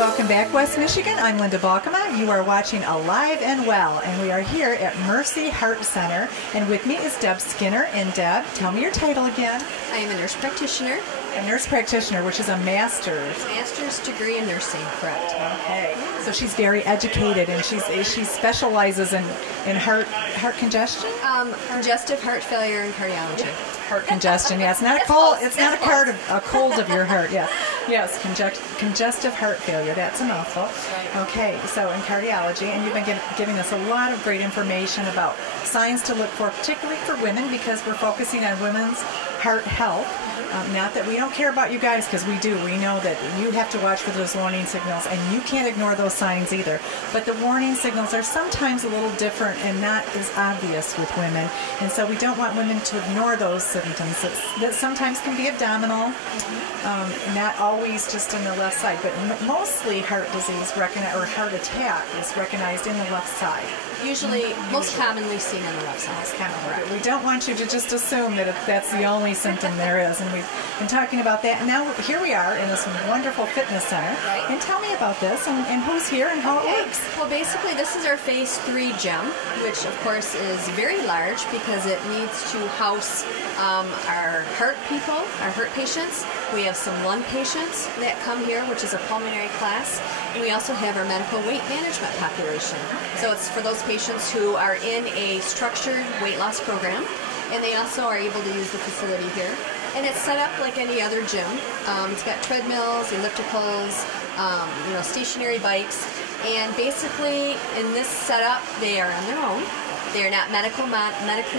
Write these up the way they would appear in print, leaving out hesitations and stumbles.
Welcome back, West Michigan. I'm Lynda Balkema. You are watching Alive and Well, and we are here at Mercy H.E.A.R.T Center. And with me is Deb Skinner. And Deb, tell me your title again. I am a nurse practititioner. A nurse practitioner, which is a master's degree in nursing, correct. Okay. So she's very educated, and she specializes in heart congestion? Congestive heart failure and cardiology. Heart congestion, yes. Not a cold. It's not a cold of your heart. Yes, yes. Congestive heart failure. That's a mouthful. Okay. So in cardiology, and you've been giving us a lot of great information about signs to look for, particularly for women, because we're focusing on women's heart health. Not that we don't care about you guys, because we do. We know that you have to watch for those warning signals, and you can't ignore those signs either. But the warning signals are sometimes a little different and not as obvious with women. And so we don't want women to ignore those symptoms that sometimes can be abdominal, not always just in the left side, but mostly heart disease or heart attack is recognized in the left side. Usually, most commonly seen on the left side. Most commonly. We don't want you to just assume that that's the only symptom there is, and we've been talking about that. And now here we are in this wonderful fitness center. Right. And tell me about this and who's here and how it works. Well, basically, this is our Phase 3 gym, which of course is very large because it needs to house our heart people, our heart patients. We have some lung patients that come here, which is a pulmonary class. And we also have our medical weight management population. So it's for those patients who are in a structured weight loss program, and they also are able to use the facility here. And it's set up like any other gym. It's got treadmills, ellipticals, stationary bikes, and basically in this setup they are on their own. They are not medically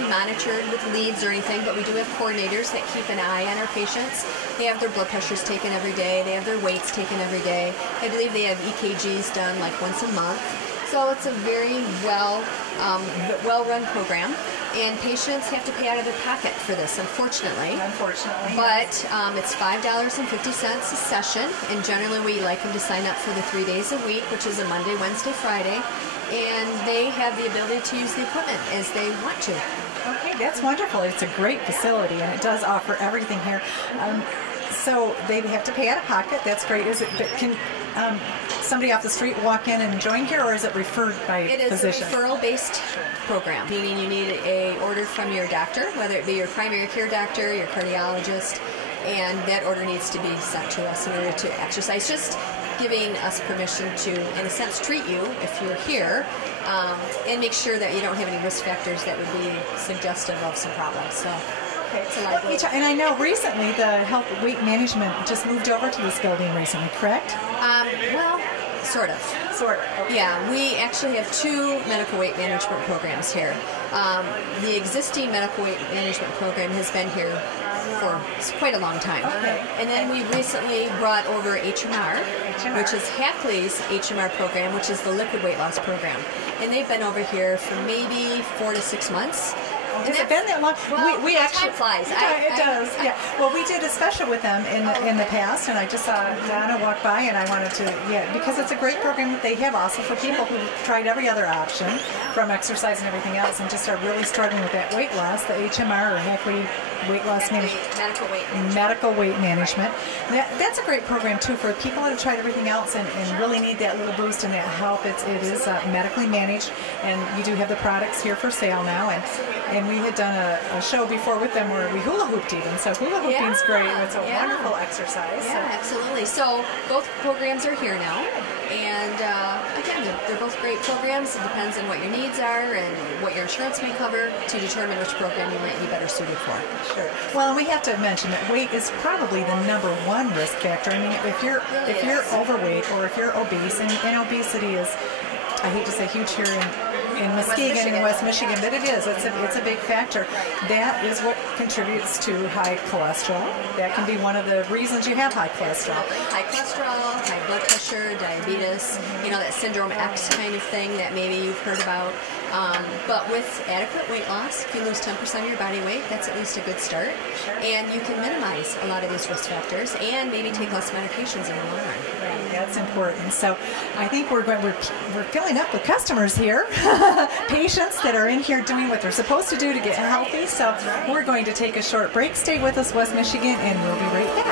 monitored with leads or anything, but we do have coordinators that keep an eye on our patients. They have their blood pressures taken every day. They have their weights taken every day. I believe they have EKGs done like once a month. So it's a very well-run program, and patients have to pay out of their pocket for this, unfortunately. But it's $5.50 a session, and generally we like them to sign up for the 3 days a week, which is a Monday, Wednesday, Friday, and they have the ability to use the equipment as they want to. Okay, that's wonderful. It's a great facility, and it does offer everything here. So they have to pay out of pocket. That's great. Can somebody off the street walk in and join here, or is it referred by physician? It is a referral-based program, meaning you need an order from your doctor, whether it be your primary care doctor, your cardiologist, and that order needs to be sent to us in order to exercise. Just giving us permission to, in a sense, treat you if you're here, and make sure that you don't have any risk factors that would be suggestive of some problems. So. Okay. And I know recently the health weight management just moved over to this building recently, correct? Well, sort of. Sort of. Okay. Yeah, we actually have 2 medical weight management programs here. The existing medical weight management program has been here for quite a long time. Okay. And then we recently brought over H.E.A.R.T, which is Hackley's H.E.A.R program, which is the liquid weight loss program. And they've been over here for maybe 4 to 6 months. Has it been that long? Well, we actually time flies. It does. Yeah. Well, we did a special with them in the past, and I just saw Donna walk by, and I wanted to, because it's a great program that they have also for people who tried every other option, from exercise and everything else, and just are really struggling with that weight loss. The H.E.A.R. or Hackley weight loss management, medical weight management. That's a great program too for people that have tried everything else and really need that little boost and that help. It is medically managed, and we do have the products here for sale now, and we had done a show before with them where we hula hooped even. So hula hooping's great. It's a wonderful exercise. Yeah, absolutely. So both programs are here now, and again, they're both great programs. It depends on what your needs are and what your insurance may cover to determine which program you might be better suited for. Sure. Well, we have to mention that weight is probably the #1 risk factor. I mean, if you're overweight or if you're obese, and obesity is, I hate to say huge here in Muskegon, in West Michigan, but it is. It's a big factor. That is what contributes to high cholesterol. That can be one of the reasons you have high cholesterol. High cholesterol, high blood pressure, diabetes, that syndrome X kind of thing that maybe you've heard about. But with adequate weight loss, if you lose 10% of your body weight, that's at least a good start. And you can minimize a lot of these risk factors and maybe take less medications in the long run. Right, that's important. So I think we're filling up with customers here, patients that are in here doing what they're supposed to do to get healthy. So we're going to take a short break. Stay with us, West Michigan, and we'll be right back.